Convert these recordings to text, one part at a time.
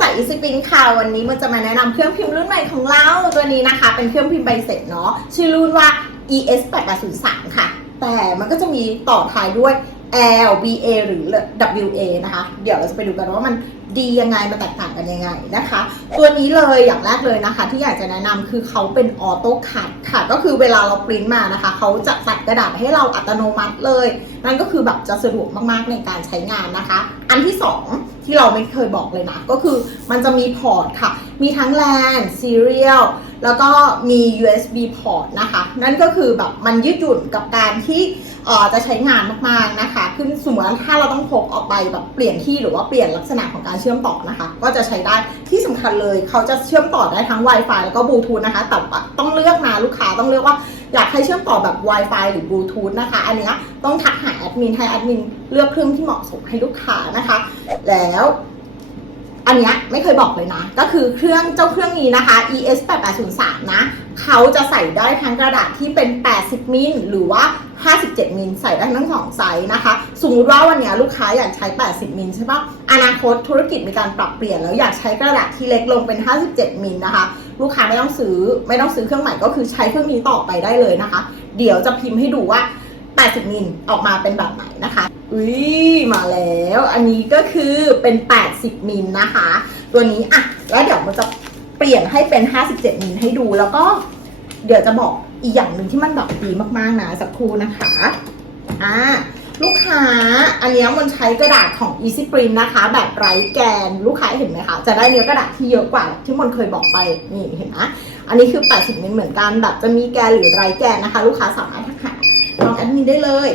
จาก Easy Print ค่ะวันนี้มันจะมาแนะนำเครื่องพิมพ์รุ่นใหม่ของเราตัวนี้นะคะ เป็นเครื่องพิมพ์ใบเสร็จเนาะชื่อรุ่นว่า ES 8803ค่ะ แต่มันก็จะมีต่อท้ายด้วย L B A หรือ W A นะคะ เดี๋ยวเราจะไปดูกันว่ามันดียังไงมันแตกต่างกันยังไงนะคะ ตัวนี้เลยอย่างแรกเลยนะคะ ที่อยากจะแนะนำคือเขาเป็นออโต้คัดค่ะ ก็คือเวลาเราปริ้นมานะคะ เขาจะตัดกระดาษให้เราอัตโนมัติเลย นั่นก็คือแบบจะสะดวกมากๆในการใช้งานนะคะ อันที่สอง ที่เราไม่เคยบอกเลยนะ ก็คือมันจะมีพอร์ตค่ะ มีทั้ง LAN Serial แล้วก็มี USB พอร์ตนะคะ นั่นก็คือแบบมันยืดหยุ่นกับการที่จะใช้งานมากๆนะคะคือสมมติว่าถ้าเราต้องพกออกไปแบบเปลี่ยนที่หรือว่าเปลี่ยนลักษณะของการเชื่อมต่อนะคะ ก็จะใช้ได้ที่สำคัญเลยเขาจะเชื่อมต่อได้ทั้ง Wi-Fi แล้วก็บลูทูธนะคะแต่ต้องเลือกนะลูกค้าต้องเลือกว่า อยากให้เชื่อมต่อแบบ Wi-Fi หรือบลูทูธนะคะ อันนี้ต้องทักหาแอดมินให้แอดมินเลือกเครื่องที่เหมาะสมให้ลูกค้านะคะ แล้ว อันเนี้ยไม่เคยบอกเลยนะ ก็คือเครื่องเจ้าเครื่องนี้นะคะ ES 8803นะ เขาจะใส่ได้ทั้งกระดาษที่เป็น 80 มิลหรือว่า 57 มิลใส่ได้ทั้งสองไซส์นะคะ สมมติว่าวันนี้ลูกค้าอยากใช้ 80 มิลใช่ปะอนาคตธุรกิจมีการปรับเปลี่ยนแล้วอยากใช้กระดาษที่เล็กลงเป็น 57 มิลนะคะ ลูกค้าไม่ต้องซื้อไม่ต้องซื้อเครื่องใหม่ก็คือใช้เครื่องนี้ต่อไปได้เลยนะคะ เดี๋ยวจะพิมพ์ให้ดูว่า 80มิลออกมาเป็นแบบไหนนะคะอุ้ยมาแล้ว อันนี้ก็คือเป็น 80มิลนะคะ ตัวนี้อะแล้วเดี๋ยวมันจะเปลี่ยนให้เป็น 57มิลให้ดูแล้วก็ เดี๋ยวจะบอกอีกอย่างหนึ่งที่มันแบบดีมากๆนะสักครู่นะคะอ่าลูกค้าอันนี้มันใช้กระดาษของ Easy Print นะคะ แบบไร้แกนลูกค้าเห็นไหมคะ จะได้เนื้อกระดาษที่เยอะกว่าที่มันเคยบอกไปนี่เห็นไหมอันนี้คือ 80มิลเหมือนกันแบบจะมีแกนหรือไร้แกนนะคะ ลูกค้าสามารถ ลองแอดมินได้เลย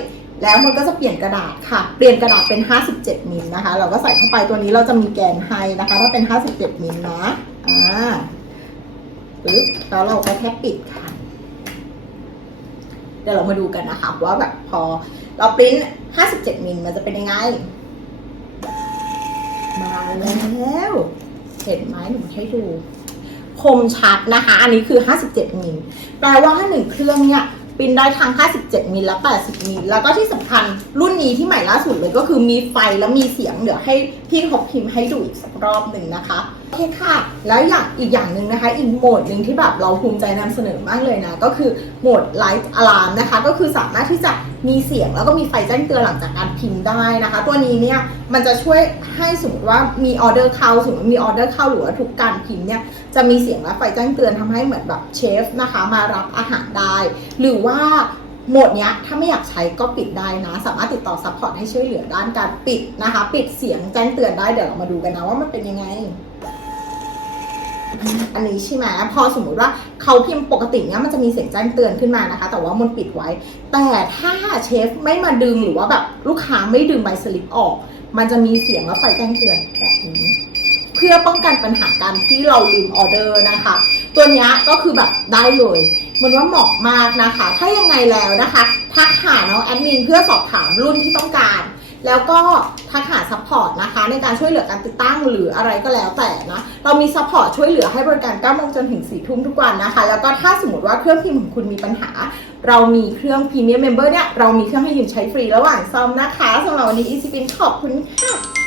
แล้วมันก็จะเปลี่ยนกระดาษค่ะ เปลี่ยนกระดาษเป็น 57มิลนะคะ เราก็ใส่เข้าไปตัวนี้เราจะมีแกนให้นะคะถ้าเป็น 57มิลนะอ่าปึ๊บแล้วเราก็แค่ปิดค่ะ เดี๋ยวเรามาดูกันนะคะว่าแบบพอเราปริ้น57มิลมันจะเป็นยังไง มาแล้ว เห็นไหมหนูให้ดูคมชัดนะคะ อันนี้คือ 57มิลแปลว่าหนึ่งเครื่องเนี่ย ปริ้นได้ทั้ง 57 มิลและ 80 มิล แล้วก็ที่สำคัญรุ่นนี้ที่ใหม่ล่าสุดเลยก็คือมีไฟแล้วมีเสียง เดี๋ยวให้พี่เขาพิมพ์ให้ดูอีกสักรอบหนึ่งนะคะ โอเคค่ะ แล้วอย่างอีกอย่างหนึ่งนะคะ อีกโหมดหนึ่งที่แบบเราภูมิใจนำเสนอมากเลยนะ ก็คือโหมด Light Alarm นะคะ ก็คือสามารถที่จะมีเสียงแล้วก็มีไฟแจ้งเตือนหลังจากการพิมพ์ได้นะคะ ตัวนี้เนี่ยมันจะช่วยให้สมมติว่ามีออเดอร์เข้าสมมติมีออเดอร์เข้าหรือว่าทุกการพิมพ์เนี่ยจะมีเสียงและไฟแจ้งเตือนทำให้เหมือนแบบเชฟนะคะ มารับอาหารได้ หรือว่า โหมดเนี้ยถ้าไม่อยากใช้ก็ปิดได้นะ สามารถติดต่อซัพพอร์ตให้ช่วยเหลือด้านการปิดนะคะ ปิดเสียงแจ้งเตือนได้เดี๋ยวเรามาดูกันนะว่ามันเป็นยังไงอันนี้ใช่ไหมพอสมมุติว่าเขาพิมพ์ปกติเนี้ยมันจะมีเสียงแจ้งเตือนขึ้นมานะคะ แต่ว่ามันปิดไว้ แต่ถ้าเชฟไม่มาดึงหรือว่าแบบลูกค้าไม่ดึงใบสลิปออก มันจะมีเสียงและไฟแจ้งเตือนแบบนี้ เพื่อป้องกันปัญหาการที่เราลืมออเดอร์นะคะ ตัวเนี้ยก็คือแบบได้เลย มันว่าเหมาะมากนะคะ ถ้ายังไงแล้วนะคะทักหาน้องแอดมินเพื่อสอบถามรุ่นที่ต้องการ แล้วก็ทักหาซัพพอร์ตนะคะ ในการช่วยเหลือการติดตั้งหรืออะไรก็แล้วแต่นะ เรามีซัพพอร์ตช่วยเหลือให้บริการ9โมงจนถึง4ทุ่มทุกวันนะคะ แล้วก็ถ้าสมมติว่าเครื่องพิมพ์ของคุณมีปัญหา เรามีเครื่องพรีเมียมเมมเบอร์เนี่ยเรามีเครื่องให้ยืมใช้ฟรีระหว่างซ่อมนะคะสำหรับวันนี้ EasyPin ขอบคุณค่ะ